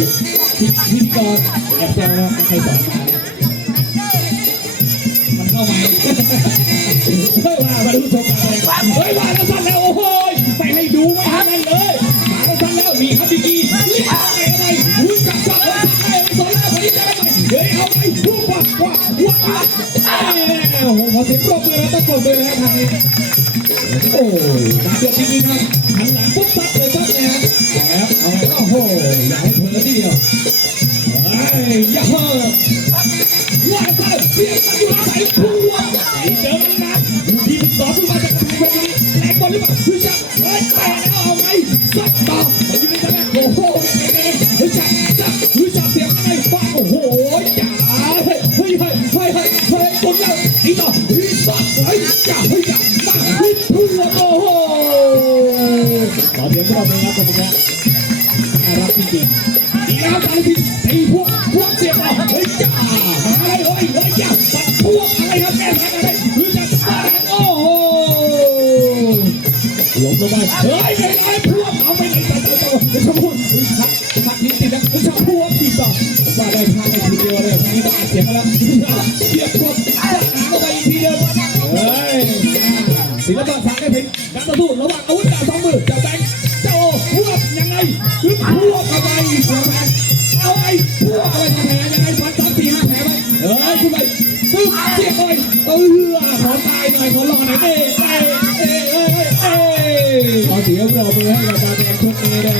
พิธีกรแอบแซวนะใครสอนมามันเข้ามาเฮ้ยว่ามาดูชมกันเลยเฮ้ยมาแล้วสั้นแล้วโอ้โหไปให้ดูไม่ให้นั่นเลยมาแล้วสั้นแล้วมีครับพี่กีเรียกอะไรอะไรอุ้ยจับจับเลยไอ้สอนแล้วคนนี้จะได้ไหมเฮ้ยเอาไปพุ่งว่ะว่ะว่ะโอ้โหขอเสียงปรบมือแล้วต้องปรบมือนะครับทางนี้โอ้ยเดือดจริงๆครับหันหลังปุ๊บซัด เดียยอย่าเพ้อว่าเสียงมันอยู่อาศัยพัวไอ้เจอมันะทีมสอนผู้มาจากกำแพงเพชรนี้แรงบอลหรือเปล่าคือจับเฮ้ยแปะแล้วเอาไงซัดต่อมันอยู่ในจังหวะโอ้โหเฮ้ยจับจับเฮ้ยจับเสียงอะไรบ้าโอ้โหจ๋าเฮ้ยเฮ้ยเฮ้ยเฮ้ยเฮ้ยเฮ้ยตุนแล้วอีต่อเฮ้ยซัดเฮ้ยจ๋าเฮ้ยจ๋ามาเฮ้ยพัวโอ้โหขอเสียงพวกเราเลยครับขอบคุณครับน่ารักจริงๆ ดีแล้วจารินตีพวกพวกเสียบออกเฮ้ยจ้าอะไรเฮ้ยเฮ้ยจ้าปัดพวกอะไรครับแก้แพ้อะไรหรือจะฟาดโอ้โหหลบลงไปเฮ้ยไม่ไรพวกเอาไปไหนต่อต่อต่อเดี๋ยวเขาพูดเฮ้ยพักพักนิดติดนะเฮ้ยชอบพวกทีต่อมว่าได้พาไปทีเดียวเลยนี่ต้องอัดเสียงแล้วเสียบพวกาดหาเข้าไปอีกทีเดียวเฮ้ยศิลปะทาได้เป็นการต่อสู้ระหว่างอาวุธดาบสองมือจ้าแบง ไงหรือพวกอะไรอีกแล้วแบงค์เอาไอ้พวกอะไปทำแผลยังไงพันสามสี่ห้าแผลไปเอ้ยขึ้นไปปึ๊บเสียบหน่อยเออขอตายหน่อยขอรอหน่อยเอ้เอ้เอ้เอ้ขอเสียงปรบมือให้กับการแดงชุดนี้ด้วย